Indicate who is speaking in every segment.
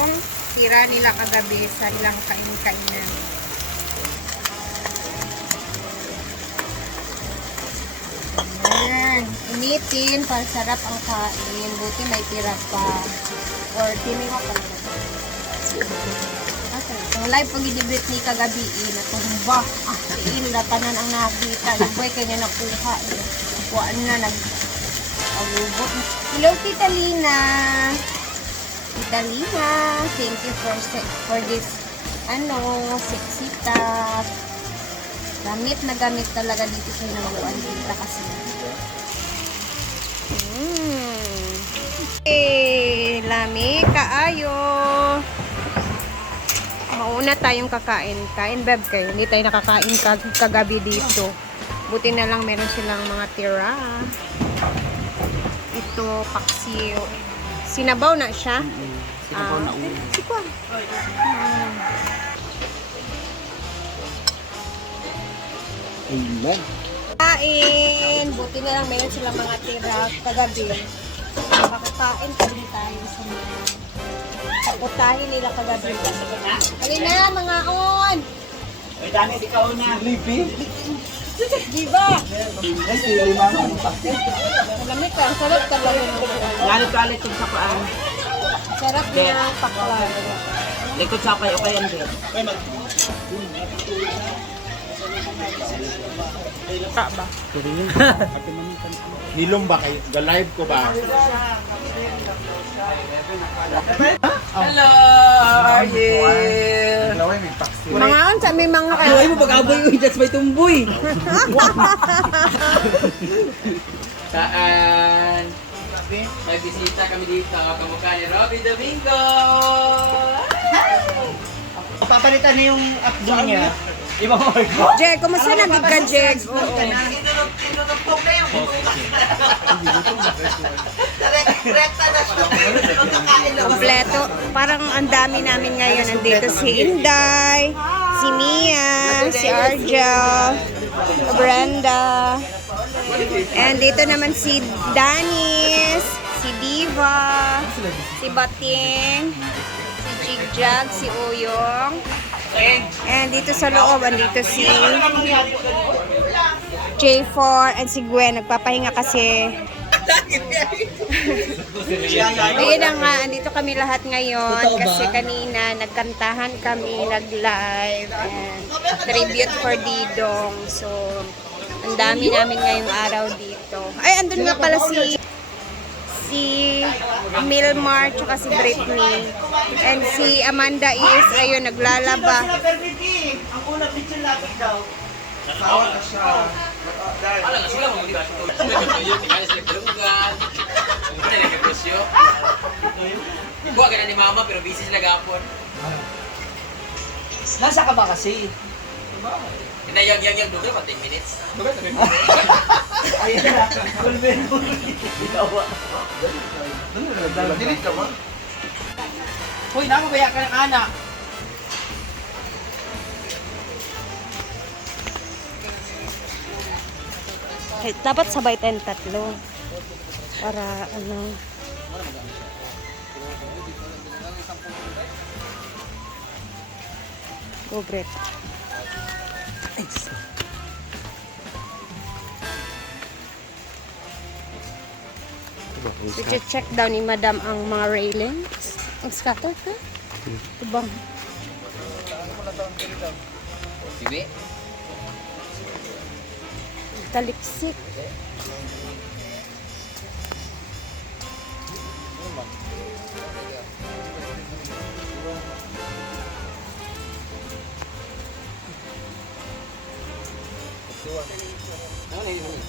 Speaker 1: yung tira nila kagabi sa ilang kain-kainan. Ayan. Initin para sarap ang kain. Buti may tira pa. Or. Asa na? Ang live pag idibrit ni kagabi, eh, natumba. Ah, iila tanan ang nakita. Nagboy kanya nakuha. eh. Kuhaan na, nag agubot. Hello, Tita Lina. Tita Lina, thank you for for this ano, top. Gamit na gamit talaga dito sa hinaluan dito kasi. Mm. Eh, lami kaayo. Mauna tayong kakain. Kain, beb, kayo. Hindi tayo nakakain kag kagabi dito. Buti na lang meron silang mga tira. Ito, paksiw. Sinabaw na siya. Sinabaw na ulo. Sikwan.
Speaker 2: Amen.
Speaker 1: Kain! Buti na lang meron silang mga tira kagabi. Makakain din tayo sa mga kaputahin nila kagabi. Halina, mga on!
Speaker 3: Ay, Dani, ikaw na.
Speaker 2: Lipi.
Speaker 1: Di ba?
Speaker 2: Ay, sili mga ano pa.
Speaker 1: Malamit ka. Ang sarap talaga ng
Speaker 3: Galit-galit yung sapaan.
Speaker 1: Sarap niya pakla.
Speaker 3: Likod sapay o kaya hindi.
Speaker 1: Ka ba?
Speaker 4: Nilong ba kayo? Ga-live ko ba?
Speaker 3: Hello! How are you?
Speaker 1: Mga on, sa may mga kayo.
Speaker 3: Ay mo pag-aboy, uy, that's my tumboy. Saan? May bisita kami dito. Kamukha ni Robby Domingo. Papalitan na yung updo niya. Ibang orgo.
Speaker 1: Jeg, kumusta na gig ka, Jeg? Oo.
Speaker 3: Tinutugtog na yung
Speaker 1: Kompleto. Parang ang dami namin ngayon. Nandito si Inday, si Mia, si Argel, Brenda. And dito naman si Danis, si Diva, si Bating, si Jigjag, si Uyong. And dito sa loob, andito si J4 and si Gwen. Nagpapahinga kasi Ayun na nga, andito kami lahat ngayon kasi kanina nagkantahan kami, nag-live and tribute for Didong. So, ang dami namin ngayong araw dito. Ay, andun nga pala si si Milmar tsaka si Britney. And si Amanda is, ayun, naglalaba.
Speaker 3: Ang una picture lapit daw.
Speaker 5: Nga sila mga dito. Kaya sila pelungan. Na negosyo. Kuha ka na ni mama pero busy sila gapon.
Speaker 3: Nasa ka ba kasi?
Speaker 5: Hindi, yung, yung, yung dugo, 10 minutes.
Speaker 3: Ayun na. Kulbero. Ikaw ba?
Speaker 2: Dilit ka ba?
Speaker 3: Hoy, nakabaya ka ng anak.
Speaker 1: Eh, Dapat sabay tayong tatlo. Para ano. Go, Brett. check daw ni Madam ang mga railings. Ang scatter ka? Ibang.
Speaker 5: Bibi?
Speaker 1: Talipsik.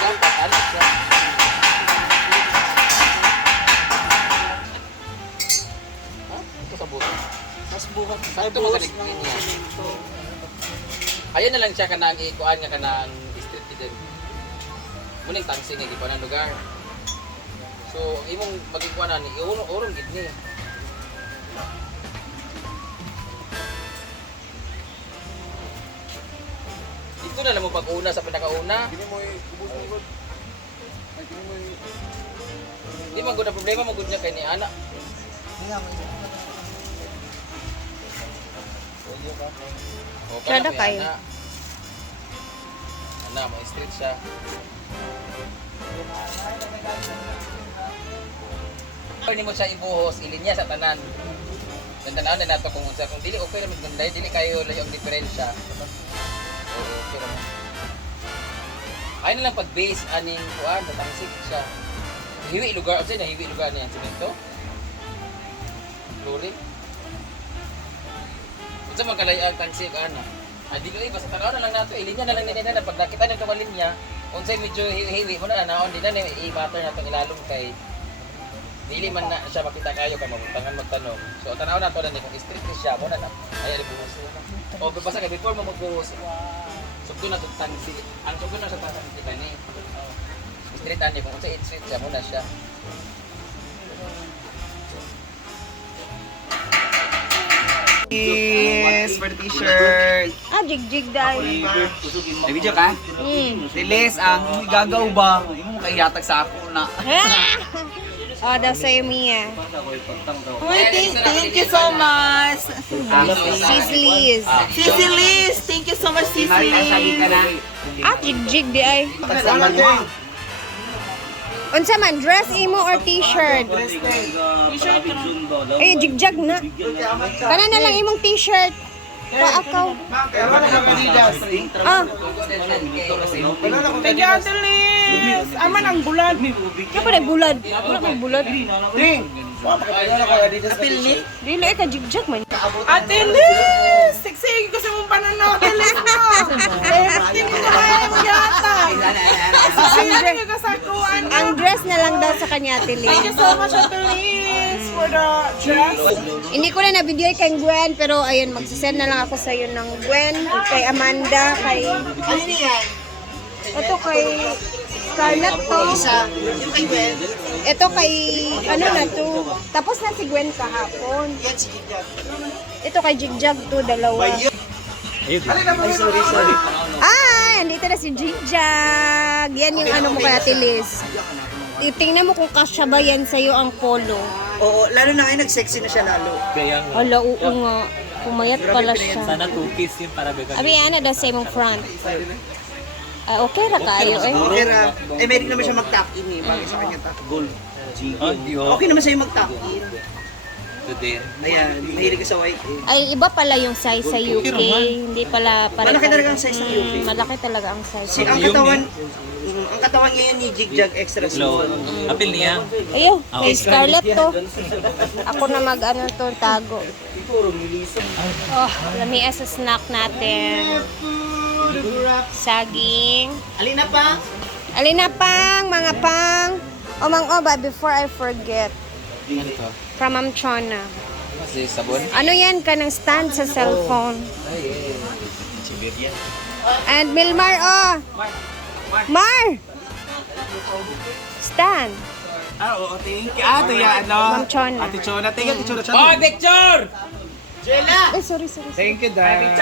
Speaker 5: Dapat, ano siya? Ha? Ito na lang siya kanang ikuan nga kanang. Muning tangsi ni di pa ng lugar. So, imong magikuanan ni urong urong gid ni. Dito na lang mo pag-una sa pinakauna.
Speaker 2: Hindi mo i-ubos mo ba?
Speaker 5: Di man gud na problema mo gud niya kay ni ana. O
Speaker 1: Kada kayo.
Speaker 5: Ana, mo street siya. Pwede mo siya ibuhos, ilinya sa tanan. Tandaan na nato kung unsa kung dili okay ra ganda dili kayo layo ang diferensya. Okay ra. Ay na lang pag base aning kuan batangsig siya. Hiwi lugar, unsa na hiwi lugar niya semento? Flooring. Unsa man kalay ang tangsig ana? Ay dili ay basta tanaw na lang nato ilinya na lang ni na pag nakita ng kawalin niya, unsay medyo hiwi mo na naon di na i-matter nato ilalom kay dili man na siya makita kayo kay mabutangan magtanong. So tanaw na to na ni kung strict siya mo na na. Ay ali buhos. O basta kay before mo magbuhos. Sugdo na to tangsig. Ang sugdo na sa tangsig kita ni. Street ani kung unsay street siya mo na siya.
Speaker 2: Yes, for the t-shirt.
Speaker 1: Ah, jig-jig dahil.
Speaker 2: May video ka?
Speaker 1: Hmm.
Speaker 2: Rilis, ang gagaw ba? Imo mo kaihatag sa ako na.
Speaker 1: oh, daw sa'yo, Mia.
Speaker 5: Uy, thank,
Speaker 6: Thank you so much.
Speaker 1: Sis Liz.
Speaker 6: Sisi Liz, thank you so much, Sisi Liz.
Speaker 1: Ah, jig-jig di ay. Unsa man, dress imo or t-shirt? Eh, jigjag na. Kana na lang imong t-shirt. Paakaw. Ah,
Speaker 6: Thank you, Ate Liz. Aman ang bulad.
Speaker 1: kaya pa bulad. Wala kang bulad.
Speaker 6: Apil ni?
Speaker 1: Dili ay ka jigjag man.
Speaker 6: Ate Liz! Sexy ko sa mong pananaw, Ate Liz mo. Everything mo na kaya mo yata. Sexy ko sa kuwan mo.
Speaker 1: Ang dress na lang daw sa kanya, Ate
Speaker 6: Thank you so much, Ate Liz, for the dress.
Speaker 1: Hindi ko na na-video kay Gwen, pero ayun, magsisend na lang ako sa iyo ng Gwen, kay Amanda, kay...
Speaker 6: Ano niyan?
Speaker 1: Ito kay Scarlett to. Ito kay, ano na to. Tapos na si Gwen kahapon. Ito kay Jigjag to, dalawa. Ay, andito na si Jigjag. Yan yung ano mo kay Ate Liz. Tingnan mo kung kasya ba yan sa'yo ang polo.
Speaker 6: Oo, lalo na ngayon nag-sexy na siya lalo.
Speaker 1: Hala, oo nga. Pumayat pala siya.
Speaker 3: Sana two-piece yun para gagamit.
Speaker 1: Abi, ano daw sa imong front? Ay, okay ra kayo eh.
Speaker 6: Okay ra. Eh, meron naman siya mag-tuck in eh. Bagay sa kanya tuck. Gold.
Speaker 3: Di oh.
Speaker 6: Okay naman sa'yo mag-tuck in.
Speaker 3: Today.
Speaker 6: Ayan, mahilig sa white eh.
Speaker 1: Ay, iba pala yung size sa UK. Hindi pala pare
Speaker 6: Malaki talaga ang size ng UK.
Speaker 1: Mm, malaki talaga ang size.
Speaker 6: Si, ang katawan, mm, ang katawan ngayon ni Jigjag extra
Speaker 3: Slow.
Speaker 6: small.
Speaker 3: Apil niya.
Speaker 1: Ayun, kay Scarlett to. Ako na mag ano to, tago. Oh, lami sa snack natin. Saging.
Speaker 6: Alina pa?
Speaker 1: Alina pang, mga pang. O mang oba, before I forget.
Speaker 5: Ano to?
Speaker 1: From Ma'am Chona.
Speaker 5: Si sabon.
Speaker 1: Ano yan ka ng stand sa cellphone?
Speaker 5: Ay, eh.
Speaker 1: And Milmar, oh! Mar! Stan!
Speaker 2: Ah, oo, thank you. Ah, ito yan, ano?
Speaker 1: Ma'am Chona.
Speaker 2: Ate Chona, thank you, Ate Chona.
Speaker 5: Oh, picture!
Speaker 1: Ay, sorry, sorry.
Speaker 2: Thank you, Dan.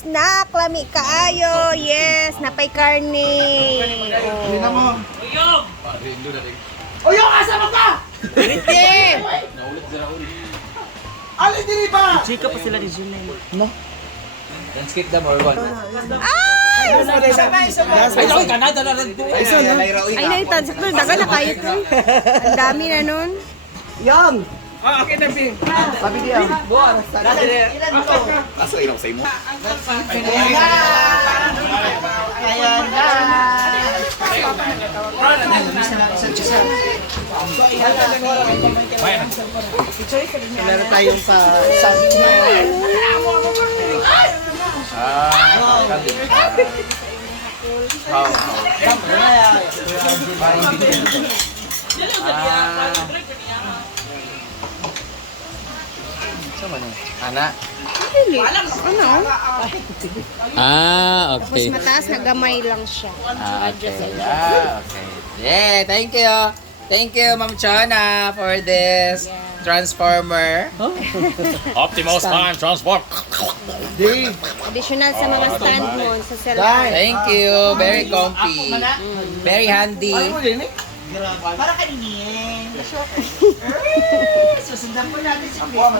Speaker 1: Snack, lami kaayo. Yes, napay karne. Oh.
Speaker 2: mo.
Speaker 6: Uyo, kasama ka! Hindi! Alin dili ba?
Speaker 5: Let's skip the more one.
Speaker 1: Ay!
Speaker 6: Sabay, sabay.
Speaker 5: Ay, laki ka na, dala rin po.
Speaker 2: Ay.
Speaker 1: Ay, naitan. Sakto, daga na kayo to. Ang dami na nun.
Speaker 2: Ah, okay na, Bing. Sabi niya.
Speaker 6: Ilan to?
Speaker 2: Kaso, ilaw sa'yo mo.
Speaker 6: Ayan na. Meron tayong pa sa
Speaker 5: Ah, How, Ah. Sama niya. Ana?
Speaker 1: Dili. Ano?
Speaker 5: Ah,
Speaker 1: Mas mataas na gamay lang siya.
Speaker 5: Ah, okay. Ah, okay. Yeah, thank you. Thank you, Ma'am Chana, for this transformer.
Speaker 4: Optimus Prime Transport.
Speaker 1: Additional sa mga stand mo sa cellphone.
Speaker 5: Thank you. Very comfy. Very handy.
Speaker 6: Para kaninin. Susundan po natin si Chris.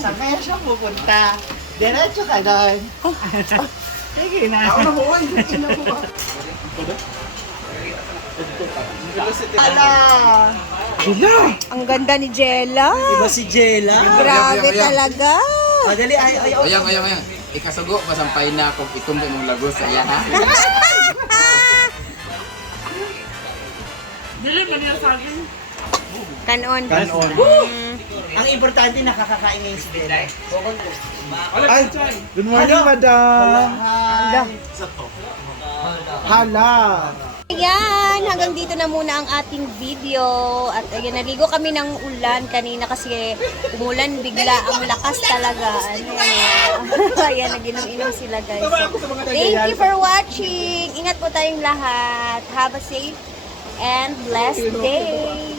Speaker 6: Saan kaya siya pupunta? Diretso ka doon. Sige na. Ako na po. Ala!
Speaker 1: Ang ganda ni Jella.
Speaker 6: Diba si Jella?
Speaker 1: Grabe talaga.
Speaker 6: Madali, ay, ay, ay.
Speaker 3: Ayang, ayang, ayang. Ikasugo, masampay na ako itong mong lagos sa iya ha.
Speaker 1: Kanon.
Speaker 4: Kanon.
Speaker 1: Mm.
Speaker 6: Ang importante, nakakakain ngayon si Jella.
Speaker 4: Ay, good morning, madam.
Speaker 6: Hala.
Speaker 4: Hala.
Speaker 1: Ayan, hanggang dito na muna ang ating video. At ayan, naligo kami ng ulan kanina kasi umulan bigla. Ang lakas talaga. Ano, ayan, naginom-inom sila guys. So, thank you for watching. Ingat po tayong lahat. Have a safe and blessed day.